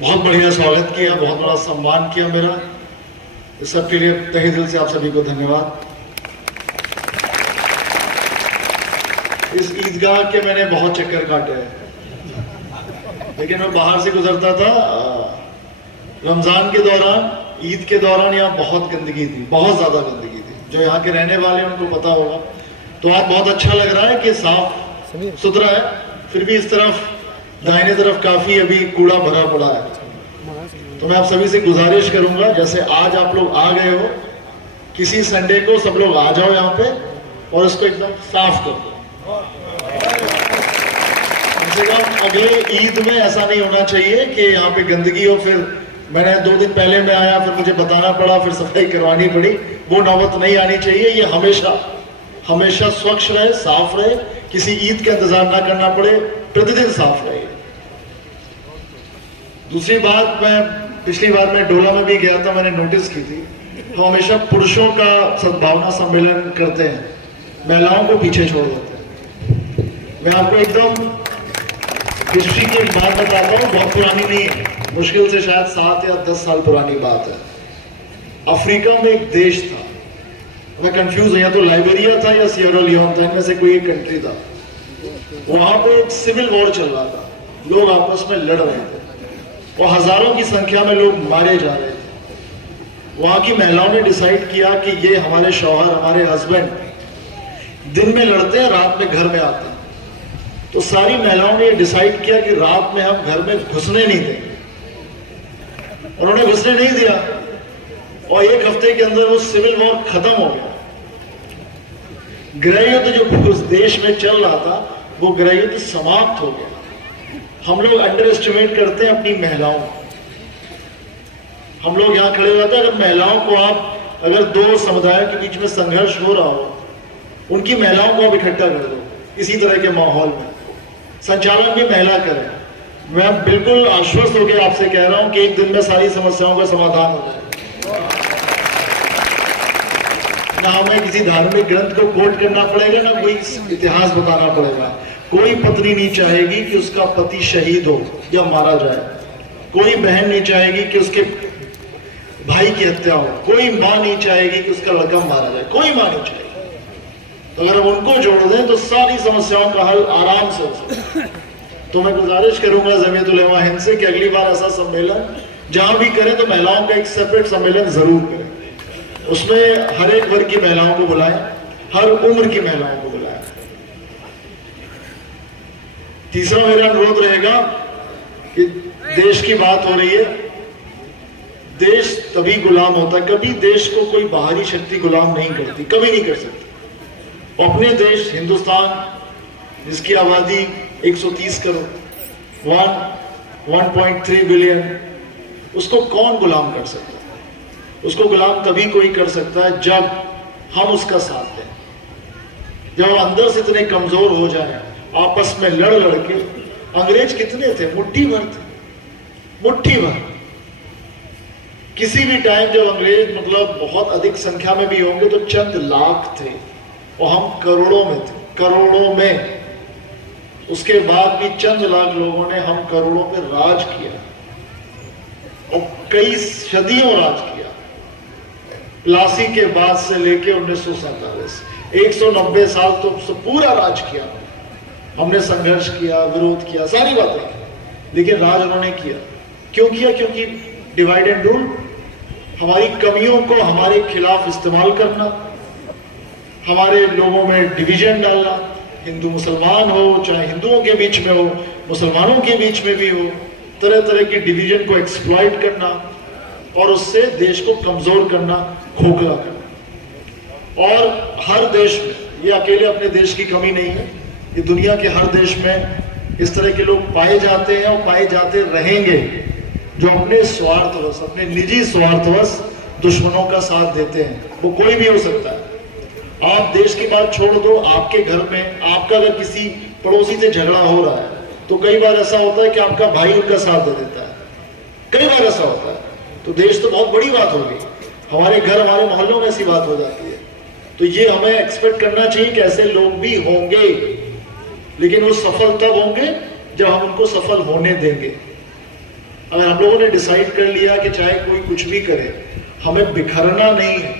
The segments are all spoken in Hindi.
बहुत बढ़िया स्वागत किया, बहुत बड़ा सम्मान किया मेरा। इस सब के लिए तहे दिल से आप सभी को धन्यवाद। इस ईदगाह के मैंने बहुत चक्कर काटे हैं, लेकिन मैं बाहर से गुजरता था रमजान के दौरान, ईद के दौरान यहाँ बहुत गंदगी थी, बहुत ज्यादा गंदगी थी। जो यहाँ के रहने वाले हैं उनको पता होगा। तो आज बहुत अच्छा लग रहा है कि साफ सुथरा है, फिर भी इस तरफ दाहिने तरफ काफी अभी कूड़ा भरा पड़ा है। तो मैं आप सभी से गुजारिश करूंगा, जैसे आज आप लोग आ गए हो, किसी संडे को सब लोग आ जाओ यहाँ पे और इसको एकदम साफ कर दो। कम से कम अगले ईद में ऐसा नहीं होना चाहिए कि यहाँ पे गंदगी हो, फिर मैंने 2 दिन पहले मैं आया, फिर मुझे बताना पड़ा, फिर सफाई करवानी पड़ी। वो नौबत नहीं आनी चाहिए। ये हमेशा हमेशा स्वच्छ रहे, साफ रहे, किसी ईद का इंतजार ना करना पड़े, प्रतिदिन साफ रहे। दूसरी बात, मैं पिछली बार मैं डोला में भी गया था, मैंने नोटिस की थी, हम हमेशा पुरुषों का सद्भावना सम्मेलन करते हैं, महिलाओं को पीछे छोड़ देते हैं। मैं आपको एकदम हिस्ट्री की एक बात बताता हूँ, बहुत पुरानी नहीं है, मुश्किल से शायद 7 या 10 साल पुरानी बात है। अफ्रीका में एक देश था, मैं कंफ्यूज हूं, या तो लाइबेरिया था या सियरा लियोन था, इनमें से कोई एक कंट्री था। वहां पे एक सिविल वॉर चल रहा था, लोग आपस में लड़ रहे थे और हजारों की संख्या में लोग मारे जा रहे थे। वहां की महिलाओं ने डिसाइड किया कि ये हमारे शौहर, हमारे हस्बैंड दिन में लड़ते हैं, रात में घर में आते हैं, तो सारी महिलाओं ने डिसाइड किया कि रात में हम घर में घुसने नहीं देंगे। उन्होंने घुसने नहीं दिया और 1 हफ्ते के अंदर वो सिविल वॉर खत्म हो गया। गृह युद्ध जो उस देश में चल रहा था, वो गृह युद्ध समाप्त हो गया। हम लोग अंडर एस्टिमेट करते हैं अपनी महिलाओं को। हम लोग यहां खड़े रहते हैं, अगर महिलाओं को आप, अगर 2 समुदायों के बीच में संघर्ष हो रहा हो, उनकी महिलाओं को आप इकट्ठा कर दो इसी तरह के माहौल में, संचालन भी महिला करें। मैं बिल्कुल आश्वस्त होकर आपसे कह रहा हूं कि एक दिन में सारी समस्याओं का समाधान हो जाए। ना हमें किसी धार्मिक ग्रंथ को कोट करना पड़ेगा, ना कोई इतिहास बताना पड़ेगा। कोई पत्नी नहीं चाहेगी कि उसका पति शहीद हो या मारा जाए। कोई बहन नहीं चाहेगी कि उसके भाई की हत्या हो। कोई मां नहीं चाहेगी कि उसका लड़का मारा जाए। कोई मां नहीं चाहेगी। तो अगर हम उनको जोड़ दें तो सारी समस्याओं का हल आराम से हो सकता है। तो मैं गुजारिश करूंगा जमीयत उलेमा हिंद से कि अगली बार ऐसा सम्मेलन जहां भी करें तो महिलाओं का एक सेपरेट सम्मेलन जरूर करें। उसमें हर एक वर्ग की महिलाओं को बुलाएं, हर उम्र की महिलाओं को बुलाएं। तीसरा मेरा अनुरोध रहेगा कि देश की बात हो रही है, देश तभी गुलाम होता है, कभी देश को कोई बाहरी शक्ति गुलाम नहीं करती, कभी नहीं कर सकती। अपने देश हिंदुस्तान, जिसकी आबादी 130 करोड़, 1.3 बिलियन, उसको कौन गुलाम कर सकता है? उसको गुलाम तभी कोई कर सकता है जब हम उसका साथ दें। जब अंदर से इतने कमजोर हो जाए, आपस में लड़ लड़ के, अंग्रेज कितने थे? मुट्ठी भर थे, मुट्ठी भर। किसी भी टाइम जब अंग्रेज मतलब बहुत अधिक संख्या में भी होंगे तो चंद लाख थे और हम करोड़ों में थे, करोड़ों में। उसके बाद भी चंद लाख लोगों ने हम करोड़ों पे राज किया और कई सदियों राज किया। प्लासी के बाद से लेके 1947, 190 साल तो पूरा राज किया। हमने संघर्ष किया, विरोध किया, सारी बातें की, लेकिन राज उन्होंने किया। क्यों किया? क्योंकि डिवाइड एंड रूल, हमारी कमियों को हमारे खिलाफ इस्तेमाल करना, हमारे लोगों में डिवीजन डालना, हिंदू मुसलमान हो, चाहे हिंदुओं के बीच में हो, मुसलमानों के बीच में भी हो, तरह तरह की डिवीजन को एक्सप्लॉइट करना और उससे देश को कमजोर करना, खोखला करना। और हर देश में, ये अकेले अपने देश की कमी नहीं है, ये दुनिया के हर देश में इस तरह के लोग पाए जाते हैं और पाए जाते रहेंगे, जो अपने स्वार्थवश, अपने निजी स्वार्थवश दुश्मनों का साथ देते हैं। वो कोई भी हो सकता है। आप देश की बात छोड़ दो, आपके घर में आपका अगर किसी पड़ोसी से झगड़ा हो रहा है तो कई बार ऐसा होता है कि आपका भाई उनका साथ दे देता है, कई बार ऐसा होता है। तो देश तो बहुत बड़ी बात होगी, हमारे घर, हमारे मोहल्लों में ऐसी बात हो जाती है। तो ये हमें एक्सपेक्ट करना चाहिए कि ऐसे लोग भी होंगे, लेकिन वो सफल तब होंगे जब हम उनको सफल होने देंगे। अगर हम लोगों ने डिसाइड कर लिया कि चाहे कोई कुछ भी करे, हमें बिखरना नहीं है,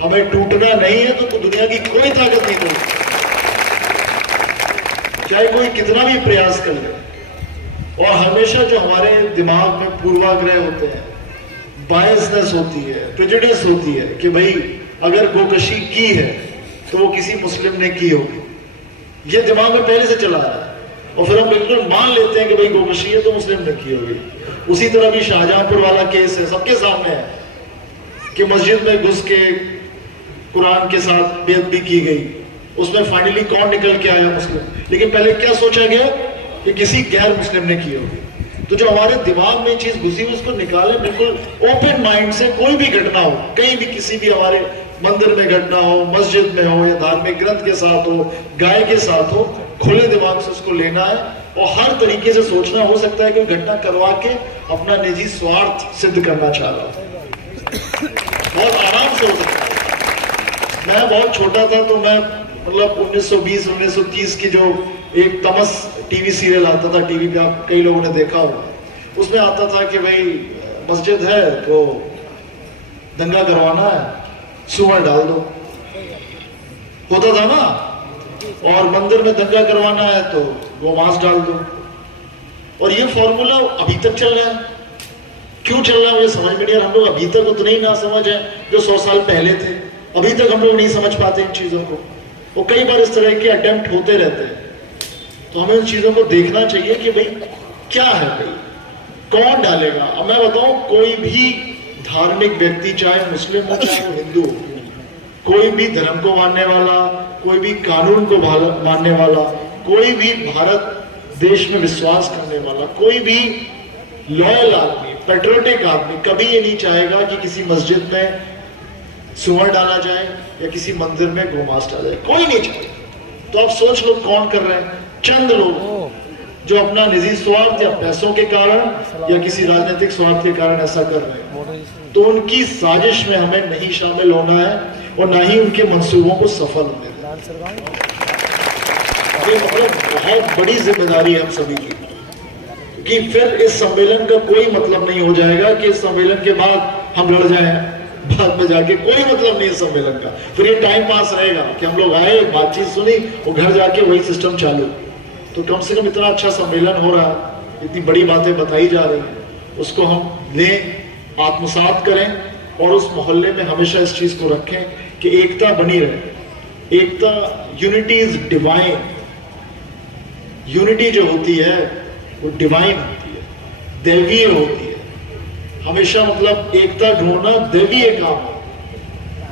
हमें टूटना नहीं है, तो दुनिया की कोई ताकत नहीं कर सकती, चाहे कोई कितना भी प्रयास कर ले। और हमेशा जो हमारे दिमाग में पूर्वाग्रह होते हैं, बायसनेस होती है, प्रेजुडिस होती है कि भाई अगर गोकशी की है तो वो किसी मुस्लिम ने की होगी, ये दिमाग में पहले से चला आ रहा है, और फिर हम बिल्कुल मान लेते हैं कि भाई गोकशी है तो मुस्लिम ने की होगी। उसी तरह भी शाहजहांपुर वाला केस है, सबके सामने है कि मस्जिद में घुस के कुरान के साथ बेअदबी की गई, उसमें फाइनली कौन निकल के आया? मुस्लिम। लेकिन पहले क्या सोचा गया कि किसी गैर मुस्लिम ने की होगी। तो जो हमारे दिमाग में चीज घुसी उसको निकाले, बिल्कुल ओपन माइंड से। कोई भी घटना हो, कहीं भी किसी भी हमारे मंदिर में घटना हो, मस्जिद में हो, या धार्मिक ग्रंथ के साथ हो, गाय के साथ हो, खुले दिमाग से उसको लेना है और हर तरीके से सोचना। हो सकता है कि घटना करवा के अपना निजी स्वार्थ सिद्ध करना चाह रहा था, बहुत आराम से हो सकता है। मैं बहुत छोटा था तो मैं मतलब 1920-1930 की जो एक तमस टीवी सीरियल आता था, टीवी पे आप कई लोगों ने देखा होगा, उसमें आता था कि भाई मस्जिद है तो दंगा करवाना है, सुअर डाल दो, होता था ना। और मंदिर में दंगा करवाना है तो गोमांस डाल दो। और ये फॉर्मूला अभी तक चल रहा है। क्यों चल रहा है मुझे समझ में नहीं आ रहा। हम लोग अभी तक उतने ही ना समझ है जो 100 साल पहले थे, अभी तक हम लोग नहीं समझ पाते इन चीजों को। और कई बार इस तरह के अटेम्प्ट होते रहते हैं, तो हमें इन चीजों को देखना चाहिए कि भाई क्या है, भाई कौन डालेगा। अब मैं बताऊं, कोई भी धार्मिक व्यक्ति, चाहे मुस्लिम हो चाहे हिंदू हो, कोई भी धर्म को मानने वाला, कोई भी कानून को मानने वाला, कोई भी भारत देश में विश्वास करने वाला, कोई भी लॉयल आदमी, पेट्रियोटिक आदमी कभी ये नहीं चाहेगा कि किसी मस्जिद में सुअर डाला जाए या किसी मंदिर में गोमांस डाला जाए, कोई नहीं चाहेगा। तो आप सोच लो कौन कर रहे हैं? चंद लोग जो अपना निजी स्वार्थ या पैसों के कारण या किसी राजनीतिक स्वार्थ के कारण ऐसा कर रहे हैं। तो उनकी साजिश में हमें नहीं शामिल होना है और ना ही उनके मंसूबों को सफल होने देना। ये मतलब बहुत बड़ी जिम्मेदारी है हम सभी की, क्योंकि फिर इस सम्मेलन का कोई मतलब नहीं हो जाएगा कि इस सम्मेलन के बाद हम लड़ जाएं बाद में जाके, कोई मतलब नहीं है सम्मेलन का। फिर ये टाइम पास रहेगा कि हम लोग आए, बातचीत सुनी और घर जाके वही सिस्टम चालू। तो कम से कम इतना अच्छा सम्मेलन हो रहा है, इतनी बड़ी बातें बताई जा रही है, उसको हम लें, आत्मसात करें और उस मोहल्ले में हमेशा इस चीज को रखें कि एकता बनी रहे। एकता, यूनिटी इज डिवाइन। यूनिटी जो होती है वो डिवाइन होती है, दैवीय होती है। हमेशा मतलब एकता ढूंढना दैवीय काम है,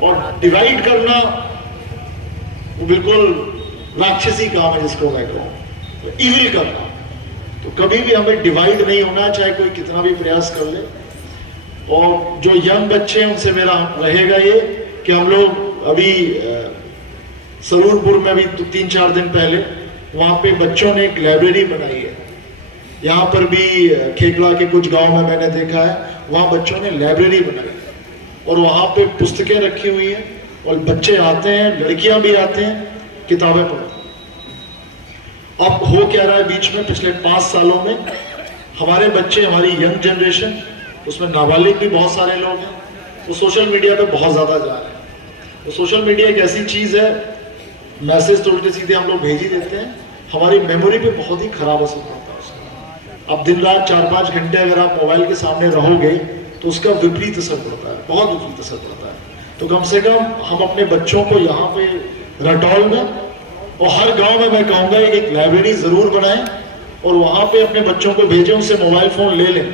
और डिवाइड करना वो बिल्कुल राक्षसी काम है, जिसको मैं कहूँ इविल का काम। तो कभी भी हमें डिवाइड नहीं होना, चाहे कोई कितना भी प्रयास कर ले। और जो यंग बच्चे हैं उनसे मेरा रहेगा ये कि हम लोग अभी सरूरपुर में भी 3-4 दिन पहले वहां पे बच्चों ने एक लाइब्रेरी बनाई है। यहाँ पर भी खेकला के कुछ गांव में मैंने देखा है, वहां बच्चों ने लाइब्रेरी बनाई और वहां पे पुस्तकें रखी हुई हैं और बच्चे आते हैं, लड़कियां भी आते हैं, किताबें पढ़ते हैं। अब हो क्या रहा है बीच में, पिछले 5 सालों में हमारे बच्चे, हमारी यंग जनरेशन, उसमें नाबालिग भी बहुत सारे लोग हैं, वो सोशल मीडिया पे बहुत ज्यादा जा रहे हैं। तो सोशल मीडिया एक ऐसी चीज है, मैसेज तो उल्टे सीधे हम लोग भेज ही देते हैं, हमारी मेमोरी पे बहुत ही खराब असर पड़ता है उसका। अब दिन रात 4-5 घंटे अगर आप मोबाइल के सामने रहोगे तो उसका विपरीत असर पड़ता है, बहुत विपरीत असर पड़ता है। तो कम से कम हम अपने बच्चों को यहाँ पे रटौल में और हर गांव में मैं कहूँगा एक लाइब्रेरी जरूर बनाएं और वहां पे अपने बच्चों को भेजें, उनसे मोबाइल फोन ले लें,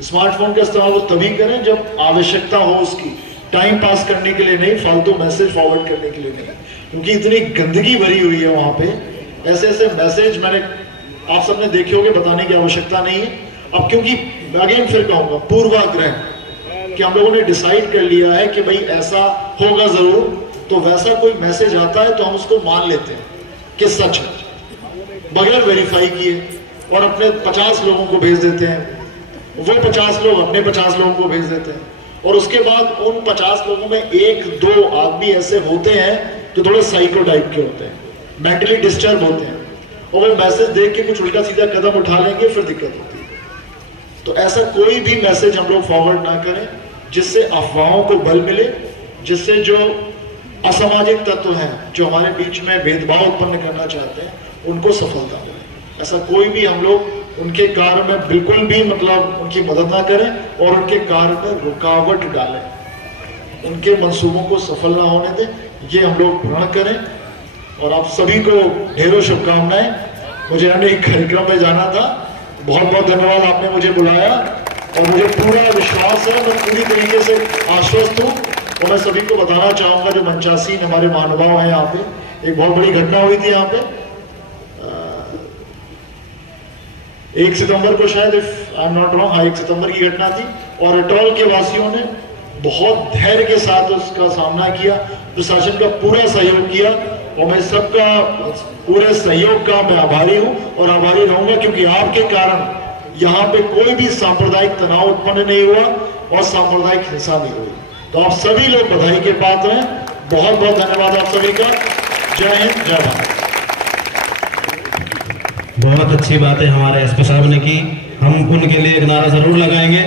स्मार्टफोन का इस्तेमाल वो तभी करें जब आवश्यकता हो उसकी, टाइम पास करने के लिए नहीं, फालतू मैसेज फॉरवर्ड करने के लिए नहीं, क्योंकि इतनी गंदगी भरी हुई है वहां पे। ऐसे ऐसे मैसेज मैंने आप सबने देखे होंगे, बताने की आवश्यकता नहीं है। अब क्योंकि अगेन फिर कहूंगा, पूर्वाग्रह कि हम लोगों ने डिसाइड कर लिया है कि भाई ऐसा होगा जरूर, तो वैसा कोई मैसेज आता है तो हम उसको मान लेते हैं कि सच है, बगैर वेरीफाई किए, और अपने 50 लोगों को भेज देते हैं, वो 50 लोग अपने 50 लोगों को भेज देते हैं, और उसके बाद उन 50 लोगों में 1-2 आदमी ऐसे होते हैं जो थोड़े साइको टाइप के होते हैं, मेंटली डिस्टर्ब होते हैं, और वो मैसेज देख के कुछ उल्टा सीधा कदम उठा लेंगे, फिर दिक्कत होती है। तो ऐसा कोई भी मैसेज हम लोग फॉरवर्ड ना करें जिससे अफवाहों को बल मिले, जिससे जो असामाजिक तत्व हैं जो हमारे बीच में भेदभाव उत्पन्न करना चाहते हैं उनको सफलता मिले। ऐसा कोई भी हम लोग उनके कार्य में बिल्कुल भी मतलब उनकी मदद ना करें और उनके कार्य में रुकावट डालें, उनके मंसूबों को सफल ना होने दें, ये हम लोग प्रण करें। और आप सभी को ढेरों शुभकामनाएं। मुझे अन्य एक कार्यक्रम में जाना था, बहुत बहुत धन्यवाद, आपने मुझे बुलाया और मुझे पूरा विश्वास है, मैं पूरी तरीके से आश्वस्त हूँ। और मैं सभी को बताना चाहूँगा जो मंचासीन हमारे महानुभाव हैं यहाँ पे, एक बहुत बड़ी घटना हुई थी यहाँ पे 1 सितंबर को, शायद if I am not wrong, हाँ 1 सितंबर की घटना थी। और अटोल के वासियों ने बहुत धैर्य के साथ उसका सामना किया, प्रशासन का पूरा सहयोग किया और मैं सबका पूरे सहयोग का मैं आभारी हूं और आभारी रहूंगा, क्योंकि आपके कारण यहाँ पे कोई भी सांप्रदायिक तनाव उत्पन्न नहीं हुआ और सांप्रदायिक हिंसा नहीं हुई। तो आप सभी लोग बधाई के पात्र हैं। बहुत बहुत धन्यवाद आप सभी का। जय हिंद, जय भारत। बहुत अच्छी बात है हमारे एसपी साहब ने की, हम उनके लिए एक नारा जरूर लगाएंगे।